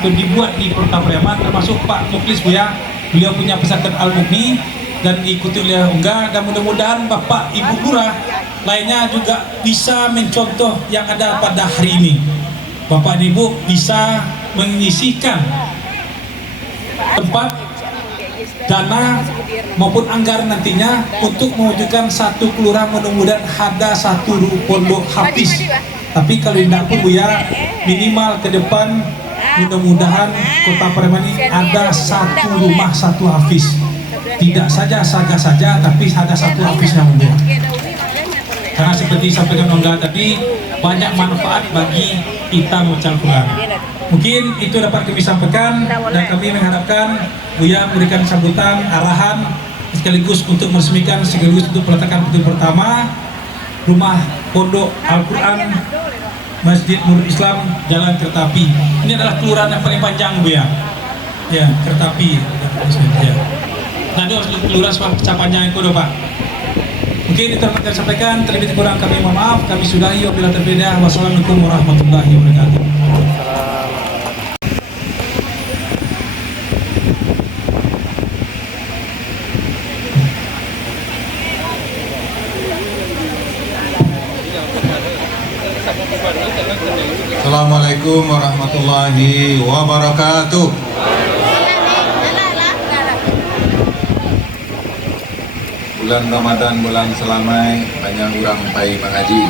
atau dibuat di Kota Pariaman, termasuk Pak Muklis Buya. Beliau punya pesantren Al-Mukni dan diikuti oleh Ungga, dan mudah-mudahan Bapak Ibu Lurah lainnya juga bisa mencontoh yang ada pada hari ini. Bapak dan Ibu bisa menyisihkan tempat, dana maupun anggaran nantinya untuk mewujudkan satu kelurahan, mudah-mudahan ada satu pondok hafiz. Tapi kalau tidak pun Buya, minimal ke depan mudah-mudahan Kota Pariaman ini ada satu rumah satu hafiz. Tidak saja saga saja, tapi ada satu hafiznya Buya. Karena seperti disampaikan Ongga tadi, banyak manfaat bagi kita membaca Al-Quran. Mungkin itu dapat kami sampaikan, dan kami mengharapkan Buya memberikan sambutan, arahan, sekaligus untuk meresmikan, sekaligus untuk peletakan pintu pertama rumah pondok Al-Quran Masjid Nurul Islam Jalan Kereta Api. Ini adalah kelurahan yang paling panjang Buya. Ya, Kereta Api. Ya. Nanti harus kelurahan sama panjang itu Pak. Mungkin itu yang kami sampaikan, terlebih kurang kami mohon maaf, kami sudahi wabillahi taufiq. Wassalamualaikum warahmatullahi wabarakatuh. Assalamualaikum warahmatullahi wabarakatuh. Bulan Ramadan, bulan selamai, banyak orang pai mengaji.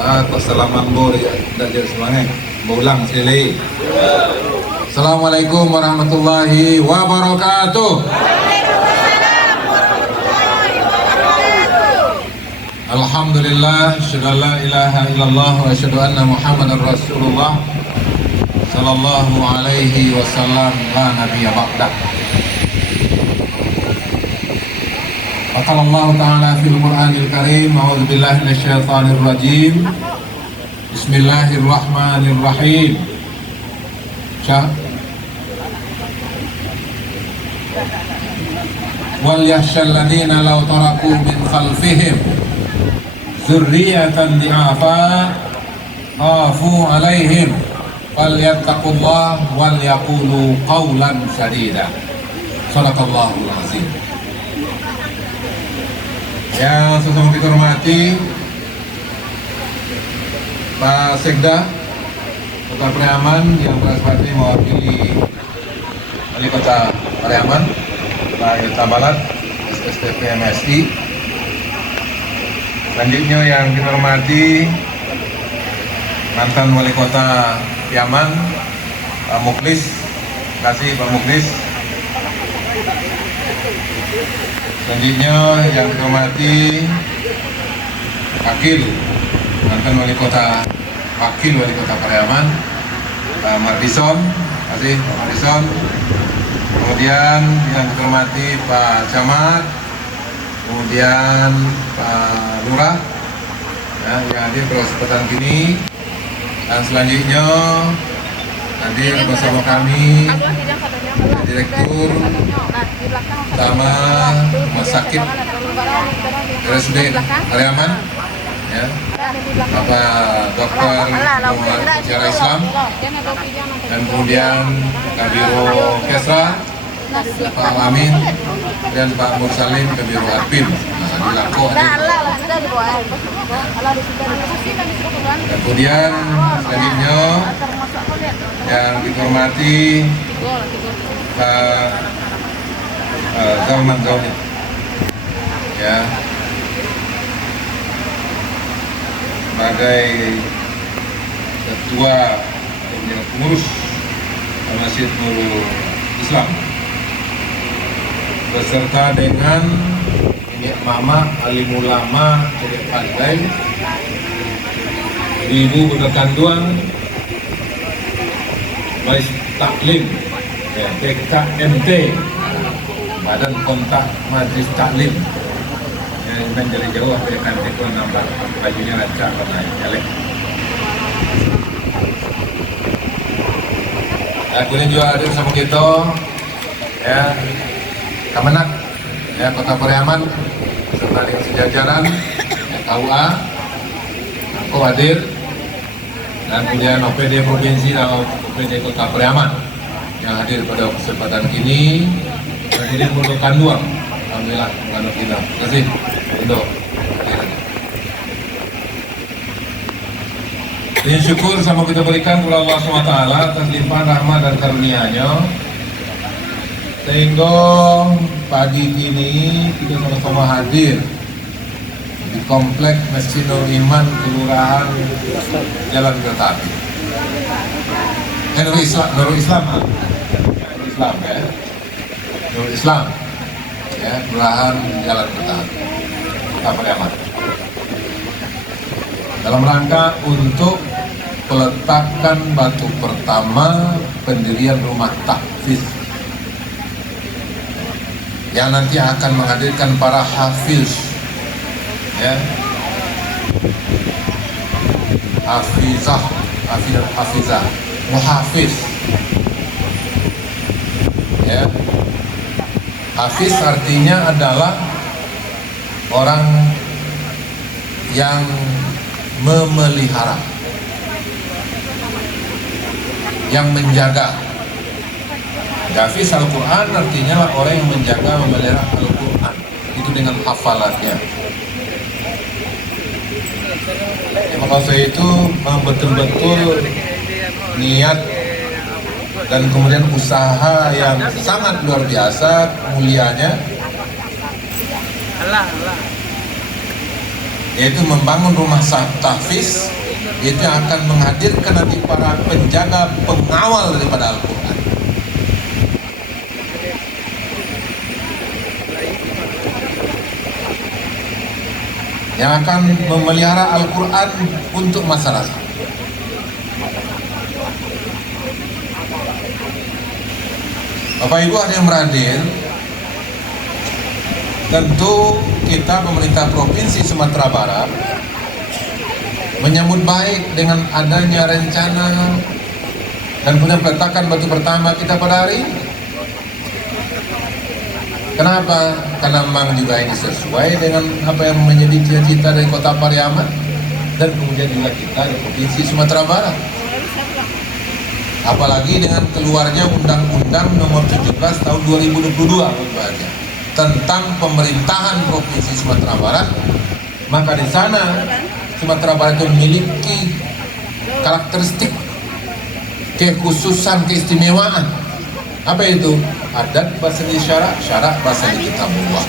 Assalamualaikum warahmatullahi wabarakatuh. Berulang sekali. Assalamualaikum warahmatullahi wabarakatuh. Alhamdulillah, asyhadu an la ilaha illallah wa asyhadu anna Muhammadar Rasulullah sallallahu alaihi wasallam, la nabiyya ba'dah. Qala Allah Ta'ala fil Qur'anil Karim, a'udzu billahi minasyaitonir rajim. Bismillahirrahmanirrahim. Wal yakhshal ladina law taraku min khalfihim dzurriyyatan di'afa khafu 'alaihim falyattaqullah wal yaqulu qawlan sadida. Shadaqallahul azim. Yang sesungguhnya kita hormati Pak Sekda Kota Pariaman yang berasal mewakili Wali Kota Pariaman, Pak Yota Balat, SSTP MSI. Selanjutnya yang kita hormati mantan Wali Kota Pariaman, Pak Muklis. Terima kasih Pak Muklis. Selanjutnya yang kita hormati Wakil mantan Wali Kota Pariaman, Pak Mardison. Terima kasih Pak Mardison. Kemudian yang kita hormati Pak Camat, kemudian Pak Lurah ya, yang hadir pada kesempatan kini, dan selanjutnya hadir bersama kami Direktur Utama Rumah Sakit RSUD Pariaman ya, Bapak Dr. Muhammad Sejarah Islam, dan kemudian Kabiro Kesra Pak Alamin, dan Pak Mursalin Kabiro Adpin. Dan kemudian selanjutnya yang dihormati Pak Zalman Zauni ya, sebagai Ketua Pengurus Masjid Nurul Islam, beserta dengan ini Mama Alim Ulama Cedek Pantai, Ibu Berkekanduan Majlis Taklim ya, TKMT, Badan Kontak Majlis Taklim ya, dan dari jauh dari kantor itu nambah bajunya rancak karena jelek. Kemudian juga hadir sama kita ya, Kemenak ya, Kota Pariaman beserta dengan sejajaran ya, KUA, aku hadir dan kemudian OPD Provinsi dan OPD Kota Pariaman yang hadir pada kesempatan ini, dan kemudian Pondok Kanduang, alhamdulillah menganut kita. Terima kasih untuk hadirannya. Dan syukur sama kita berikan kepada Allah SWT atas limpahan rahmat dan karunia-Nya, sehingga pagi ini kita sama-sama hadir di Komplek Masjid Nur Iman, Kelurahan Jalan Kereta Api. Nurul Islam ya, Nurul Islam ya, Kelurahan Jalan Kereta Api, Kota Pariaman. Dalam rangka untuk peletakan batu pertama pendirian rumah tahfiz yang nanti akan menghadirkan para hafiz, ya, hafizah, muhafiz, ya. Hafiz artinya adalah orang yang memelihara, yang menjaga. Hafiz Al-Quran artinya orang yang menjaga, memelihara Al-Quran itu dengan hafalannya. Maka saya itu betul-betul niat dan kemudian usaha yang sangat luar biasa mulianya, yaitu membangun rumah tahfiz, yaitu akan menghadirkan nanti para penjaga, pengawal daripada Al-Quran. Yang akan memelihara Al-Quran untuk masyarakat. Bapak Ibu ada yang beradir, tentu kita pemerintah Provinsi Sumatera Barat menyambut baik dengan adanya rencana dan kemudian peletakan batu pertama kita pada hari ini. Kenapa? Karena memang juga ini sesuai dengan apa yang menjadi cita-cita dari Kota Pariaman dan kemudian juga kita di Provinsi Sumatera Barat. Apalagi dengan keluarnya Undang-Undang Nomor 17 Tahun 2022 tentang pemerintahan Provinsi Sumatera Barat, maka di sana Sumatera Barat itu memiliki karakteristik, kekhususan, keistimewaan. Apa itu? Adat bahasa di syarak, syarak bahasa di kitabullah.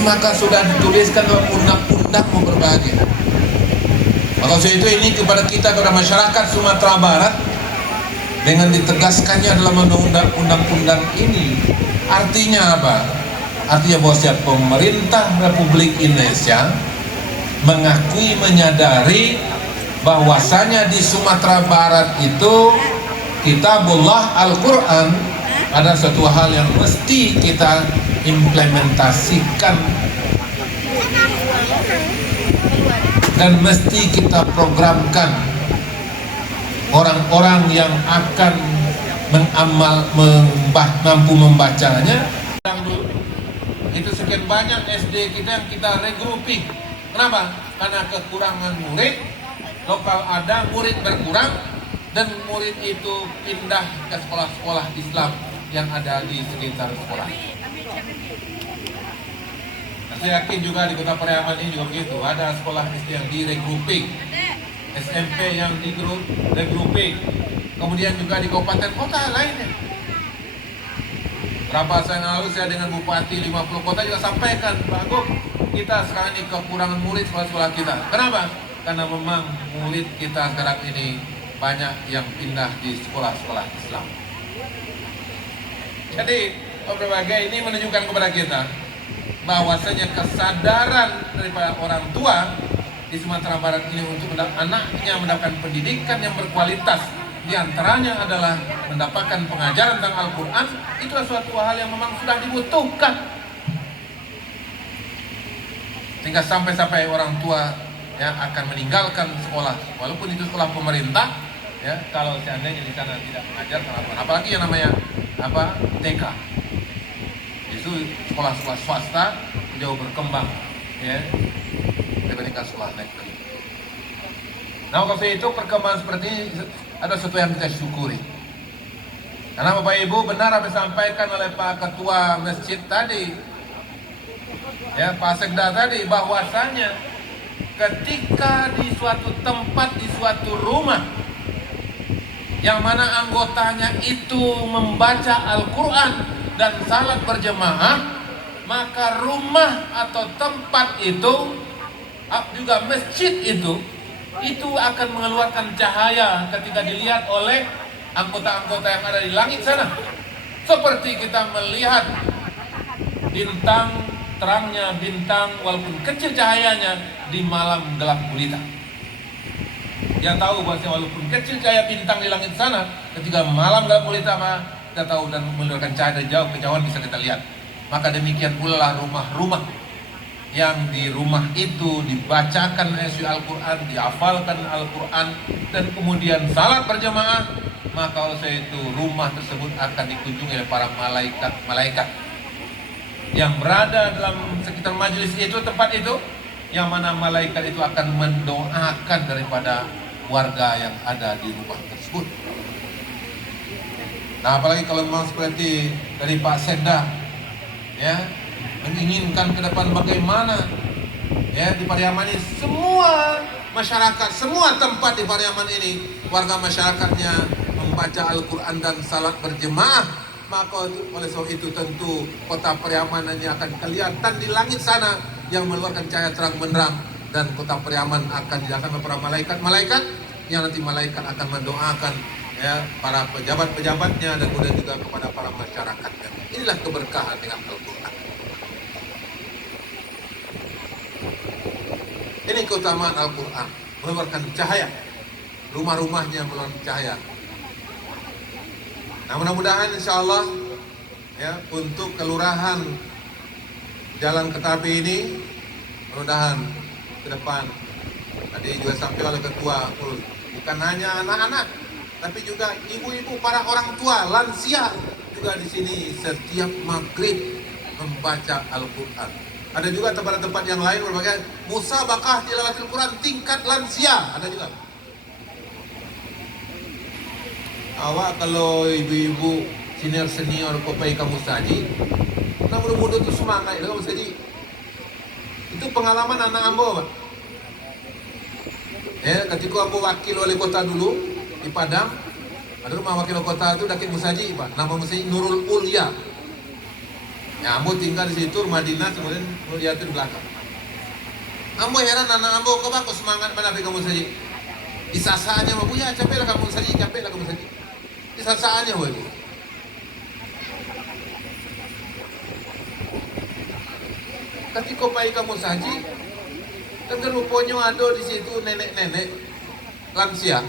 Maka sudah dituliskan dalam undang-undang mau berbahagia. Maka itu ini kepada kita, kepada masyarakat Sumatera Barat, dengan ditegaskannya dalam undang-undang ini, artinya apa? Artinya bahwa setiap pemerintah Republik Indonesia mengakui, menyadari bahwasanya di Sumatera Barat itu Kitabullah Al-Quran ada suatu hal yang mesti kita implementasikan dan mesti kita programkan. Orang-orang yang akan mampu membacanya. Itu sekian banyak SD kita yang kita regrouping. Kenapa? Karena kekurangan murid, lokal ada, murid berkurang, dan murid itu pindah ke sekolah-sekolah Islam yang ada di sekitar sekolah. Nah, saya yakin juga di Kota Pariaman ini juga begitu. Ada sekolah SD yang di regrouping, SMP yang di regrouping, kemudian juga di kabupaten kota lainnya. Berapa saya lalu saya dengan Bupati 50 kota juga sampaikan, Pak Agung, kita sekarang ini kekurangan murid sekolah-sekolah kita. Kenapa? Karena memang murid kita sekarang ini banyak yang pindah di sekolah-sekolah Islam. Jadi berbagai ini menunjukkan kepada kita bahwasanya kesadaran daripada orang tua di Sumatera Barat ini untuk anaknya mendapatkan pendidikan yang berkualitas, di antaranya adalah mendapatkan pengajaran tentang Al-Quran, itu adalah suatu hal yang memang sudah dibutuhkan. Sehingga sampai-sampai orang tua yang akan meninggalkan sekolah, walaupun itu sekolah pemerintah, ya, kalau seandainya di sana tidak mengajar, apalagi yang namanya TK, itu sekolah-sekolah swasta jauh berkembang, ya, dibandingkan sekolah negeri. Nah, kalau itu perkembangan seperti ini ada sesuatu yang kita syukuri. Karena Bapak Ibu benar apa yang disampaikan oleh Pak Ketua Masjid tadi, ya Pak Sekda tadi, bahwasanya ketika di suatu tempat, di suatu rumah, yang mana anggotanya itu membaca Al-Quran dan salat berjemaah, maka rumah atau tempat itu, juga masjid itu akan mengeluarkan cahaya ketika dilihat oleh anggota-anggota yang ada di langit sana. Seperti kita melihat bintang, terangnya bintang walaupun kecil cahayanya di malam gelap gulita. Yang tahu bahwasanya walaupun kecil cahaya bintang di langit sana, ketika malam gelap gulita kita tahu dan mengeluarkan cahaya dari jauh kejauhan bisa kita lihat. Maka demikian pula rumah-rumah yang di rumah itu dibacakan ayat Al-Quran, dihafalkan Al-Quran, dan kemudian salat berjamaah, maka oleh itu rumah tersebut akan dikunjungi oleh para malaikat yang berada dalam sekitar majelis itu, tempat itu, yang mana malaikat itu akan mendoakan daripada warga yang ada di rumah tersebut. Nah, apalagi kalau memang seperti dari Pak Sekda, ya, menginginkan ke depan bagaimana, ya, di Pariaman ini semua masyarakat, semua tempat di Pariaman ini warga masyarakatnya membaca Al-Quran dan salat berjemaah, maka oleh sebab itu tentu kota Pariaman ini akan kelihatan di langit sana yang mengeluarkan cahaya terang benderang, dan kota Pariaman akan didatangi para malaikat-malaikat yang nanti malaikat akan mendoakan, ya, para pejabat-pejabatnya dan kemudian juga kepada para masyarakatnya. Inilah keberkahan dengan Al-Quran. Ini keutamaan Al-Quran, mengeluarkan cahaya, rumah-rumahnya mengeluarkan cahaya. Nah, mudah-mudahan insya Allah, ya, untuk kelurahan Jalan Ketapi ini, mudah-mudahan ke depan, tadi juga sampai oleh ketua, bukan hanya anak-anak, tapi juga ibu-ibu, para orang tua, lansia juga di sini setiap maghrib membaca Al-Quran. Ada juga tempat-tempat yang lain berbagai musabaqah tilawatil Quran tingkat lansia, ada juga. Awak kalau ibu-ibu senior kopai kamu saji, nah muda-muda itu semangat kamu saji. Itu pengalaman anak ambo, Pak. Ya, ketika ambo wakil wali kota dulu di Padang, ada rumah wakil kota itu Dakik Musaji, Pak. Nama Musaji Nurul Ulya. Ya, ambo tinggal di situ, rumah dinas, kemudian Ulya itu di belakang. Ambo heran anak ambo, kok semangat mana kamu saji? Isasaannya mah, ya capek lah kamu saji, capek lah kamu saji. Isasaannya wah itu. Ketika pai kamu saji, kan rupanya ada di situ nenek-nenek lansia.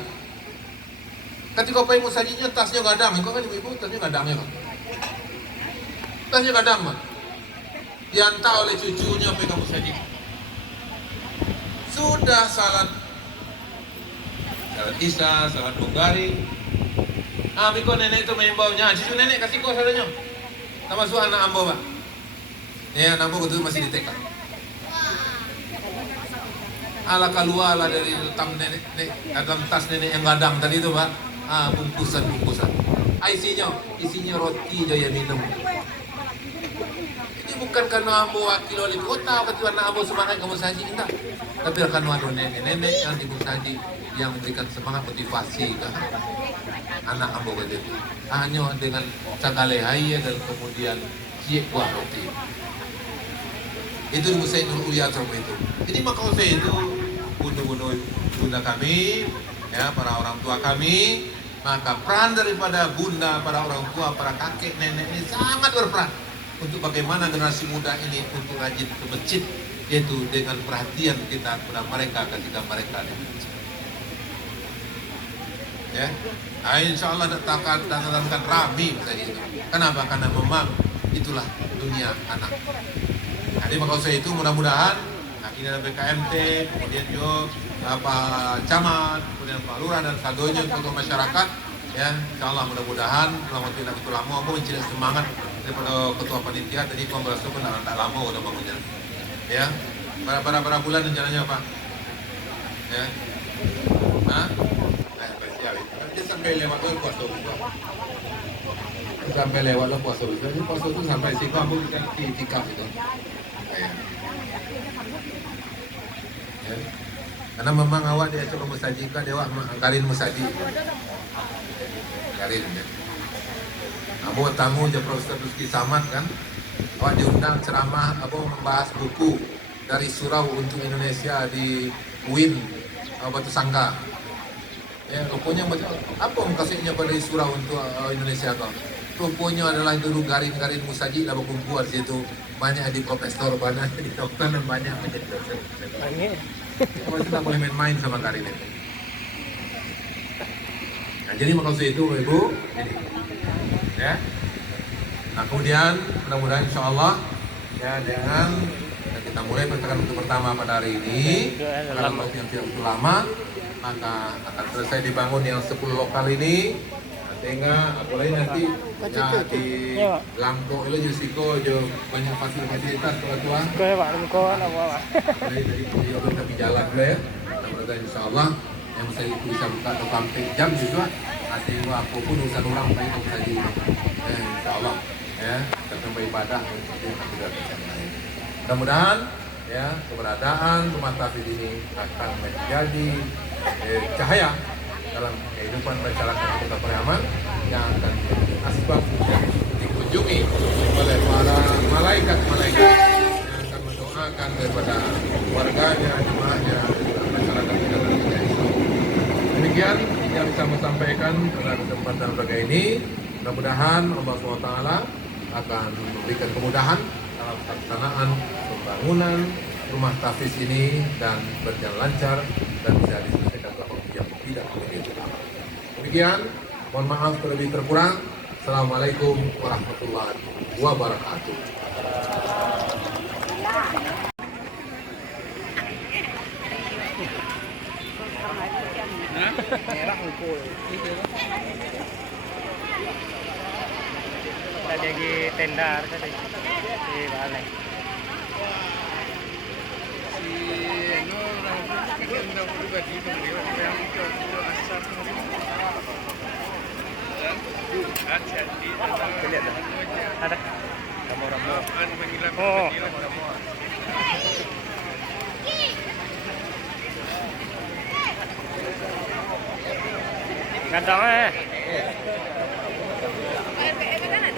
Ketika pai mau sajinya tasnya gadang, kok kan ibu-ibu tasnya gadangnya kan? Tasnya gadang mah. Diantar oleh cucunya pai kamu saji. Sudah salat Isya, salat Bugari. Biko nenek itu main baunya, cucu nenek kasih kau sadanya. Sama su anak ambo, Pak. Ya, anak ambo itu masih di TK. Ala keluar lah dari dalam nenek, dalam tas nenek yang gadang tadi itu, Pak. Bungkusan. Isinya roti jaya minum. Ini bukan karena ambo wakil wali kota, ketua anak ambo semangat kamu saji, enggak. Tapi karena ada nenek-nenek yang dibu saji, yang memberikan semangat motivasi kan anak ambo gitu. Hanya dengan cakale haya dan kemudian siap buah roti. Itu di Musaid Nur Ulia itu. Jadi maka saya itu bunda kami, ya, para orang tua kami, maka peran daripada bunda, para orang tua, para kakek, nenek ini sangat berperan untuk bagaimana generasi muda ini untuk rajin ke masjid, yaitu dengan perhatian kita kepada mereka ketika mereka di masjid. Ya, insya Allah datangkan rami misalnya itu. Kenapa? Karena memang itulah dunia anak. Jadi maka saya itu mudah-mudahan, nah ini ada BKMT, kemudian juga Pak Camat, kemudian Pak Lurah dan sadonya untuk masyarakat, ya, insya Allah mudah-mudahan selama tidak begitu lama, mau mencari semangat daripada ketua panitia tadi kau berasa pun tak lama udah bangunnya, ya, berapa bulan rencananya Pak, ya. Hah? Nah, spesial itu. Nanti sampai lewat lo puasa juga. Sampai lewat lo puasa juga. Jadi puasa itu sampai si kamu kita itikaf itu. Ya. Ya. Karena memang awak dia coba musajikan dia awak angkarin musaji. Angkarin ya. Kamu tamu je Profesor Rizky Samad kan? Awak diundang ceramah, abang membahas buku dari surau untuk Indonesia di UIN Batu Sangga. Ya, rupanya apa kasihnya pada surau untuk Indonesia kau? Rupanya adalah dulu garin-garin musaji lah berkumpul di situ. Banyak di profesor, banyak di dokter dan banyak menjadi dosen. Kamu tidak boleh main-main sama garin itu. Nah, jadi maksud itu Ibu, ini. Ya. Nah kemudian mudah-mudahan insya Allah ya dengan kita mulai pertemuan untuk pertama pada hari ini dalam waktu yang tidak begitu lama maka akan selesai dibangun yang 10 lokal ini sehingga apalagi nanti ya di Langko itu Jusiko banyak fasilitas tua-tua tapi jalan ya mudah-mudahan insya Allah yang bisa buka sampai jam juga nanti apapun urusan orang baik bisa di insya Allah ya kita beribadah mudah-mudahan ya keberadaan rumah tafsir ini akan menjadi cahaya dalam kehidupan masyarakat Kota Pariaman yang akan asbab dikunjungi oleh para malaikat-malaikat yang akan mendoakan daripada warganya, jemaahnya, masyarakat kita nantinya. Demikian yang bisa saya sampaikan pada kesempatan berbagai ini. Mudah-mudahan Allah SWT akan memberikan kemudahan dalam pelaksanaan pembangunan rumah tahfiz ini dan berjalan lancar dan bisa diselesaikan dalam waktu yang tidak begitu lama. Demikian, mohon maaf terlebih terkurang. Assalamualaikum warahmatullahi wabarakatuh. Ada di tenda tadi di balai. Ada. Oh. Ganteng